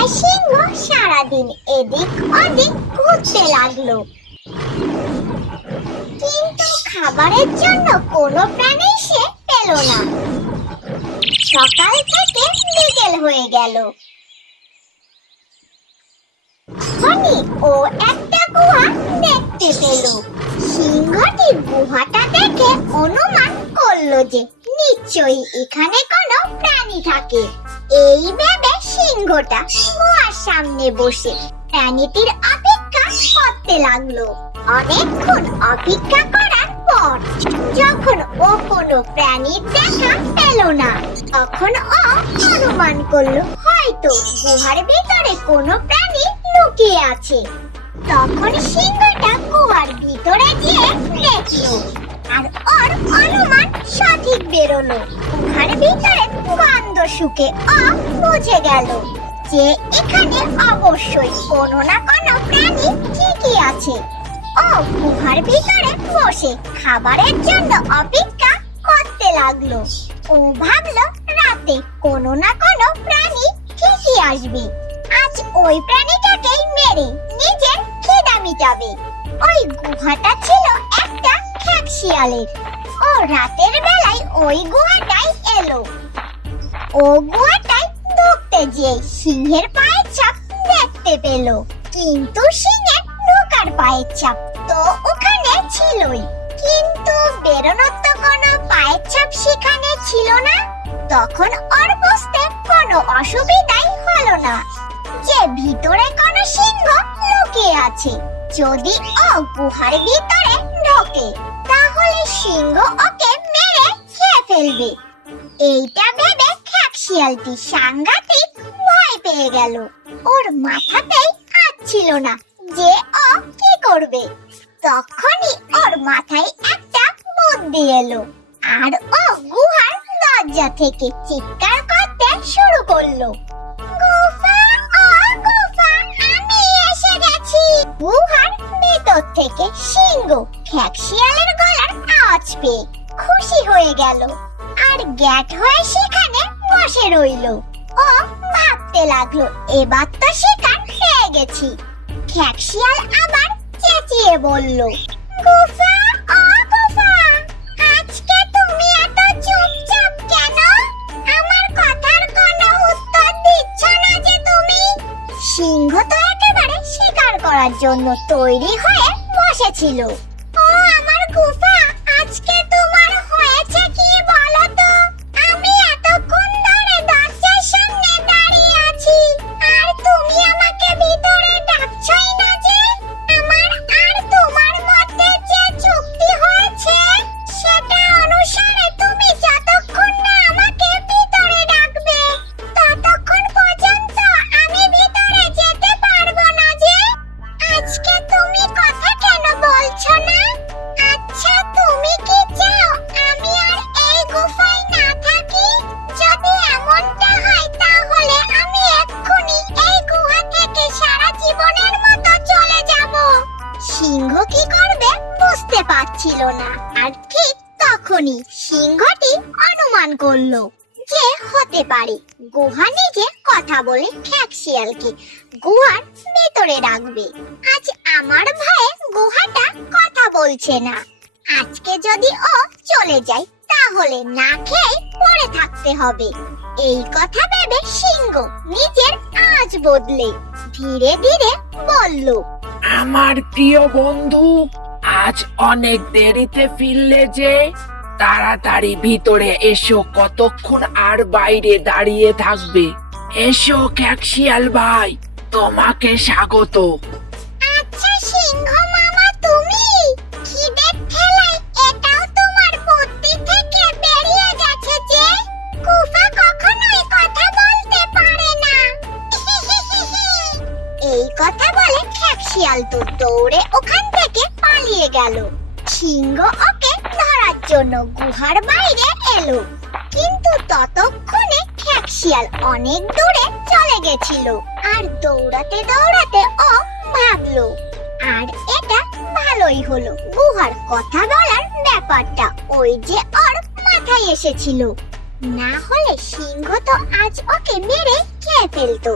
একটা সিংহ সারাদিন এদিক ওদিক ঘুরতে লাগল। কিন্তু খাবারের জন্য কোনো প্রাণী সে পেল না। সকাল থেকে বিকেল হয়ে গেল। ক্ষণিক ও একটা গুহা দেখতে পেল। সিংহটি গুহাটা দেখে অনুমান করল যে নিশ্চয়ই এখানে কোনো প্রাণী থাকে। এই ভেবে সিংহটা সামনে বসে প্রাণীটির অপেক্ষা করতে লাগল। অনেকক্ষণ অপেক্ষা করার পর যখন ও কোনো প্রাণীর দেখা পেল না, তখন ও অনুমান করল, হয়তো গুহার ভিতরে কোনো প্রাণী লুকিয়ে আছে। তখন সিংহটা গুহার ভিতরে গিয়ে দেখল আর ওর অনুমান সঠিক বেরোলো। গুহার ভিতরে গন্ধ শুকে ও বুঝে গেল যে এখানে অবশ্যই কোনো না কোনো প্রাণী ঠিকই আছে। ও গুহার ভিতরে বসে খাবারের জন্য অপেক্ষা করতে লাগল। ও ভাবলো, রাতে কোনো না কোনো প্রাণী ঠিকই আসবে। আজ ওই প্রাণীটাকেই মেরে নিজের খিদা মিটাবে ওই গুহাটা ছিল একটা খ্যাক শিয়ালের। ও রাতের বেলায় ওই গুহাটায় এলো। ও গুহাটায় যেয়ে সিংহের পায়ের ছাপ দেখতে পেল, কিন্তু সিংহের নৌকার পায়ের ছাপ তো ওখানে ছিলই। কিন্তু বেরোনোর তো কোনো পায়ের ছাপ সেখানে ছিল না, তখন ওর বুঝতে কোনো অসুবিধাই হলো না। যে ভিতরে কোনো সিংহ লুকিয়ে আছে, যদি ও গুহার ভিতরে ঢোকে, তাহলে সিংহ ওকে মেরে খেয়ে ফেলবে। এইটা ভেবে খ্যাক শিয়ালটি সাংঘাতিক ভয় পেয়ে গেল? ওর মাথাতেই হাত ছিল না। যে ও কি করবে? তখনই ওর মাথায় একটা বুদ্ধি এলো। আর ও গুহার দরজা থেকে চিৎকার করতে শুরু করল। গুফা, ও গুফা, আমি এসে গেছি। গুহার ভেতর থেকে সিংহ খ্যাক শিয়ালের গলার আওয়াজ পেয়ে খুশি হয়ে গেল। আর গ্যাট হয়ে সেখানে বসে রইল। ও ভাবতে লাগল। এবার তো শিকার পেয়ে গেছি। খ্যাক শিয়াল আবার চেঁচিয়ে বলল, গুফা ও গুফা, আজকে তুমি এত চুপচাপ কেন? আমার কথার কোনো উত্তর দিচ্ছ না যে তুমি? সিংহ তো একেবারে শিকার করার জন্য তৈরি হয়ে বসেছিল। ও আমার গুফা পারছিল না। আর ঠিক তখনই সিংহটি অনুমান করল যে হতে পারে। গুহা নিজে কথা বলে খ্যাক শিয়ালকে। গুহার ভেতরে রাখবে। আজ আমার ভয়ে গুহাটা কথা বলছে না। আজকে যদি ও চলে যায়, তাহলে না খেয়ে পড়ে থাকতে হবে। এই কথা ভেবে সিংহ নিজের আজ বদলে ধীরে ধীরে বলল, আমার প্রিয় বন্ধু আজ অনেক দেরিতে ফিরলে যে, তাড়াতাড়ি ভিতরে এসো, কতক্ষণ আর বাইরে দাঁড়িয়ে থাকবে। এসো ক্যাকশিয়াল ভাই, তোমাকে স্বাগত। আচ্ছা সিংহ মামা, তুমি? খিদের ঠেলায় এটাও তোমার বুদ্ধি থেকে বেরিয়ে গেছে যে, কুফা কখনোই কথা বলতে পারে না। এই কথা বলে খ্যাকশিয়াল তো দৌড়ে ওখান থেকে পালিয়ে গেল। সিংহ ওকে ধরার জন্য গুহার বাইরে এলো। কিন্তু ততক্ষণে খ্যাকশিয়াল অনেক দূরে চলে গেছিল। আর দৌড়াতে দৌড়াতে ও ভাবলো আর এটা ভালোই হলো, গুহার কথা বলার ব্যাপারটা ওই যে ওর মাথায় এসেছিল। না হলে সিংহ তো আজ ওকে মেরে খেয়ে ফেলতো।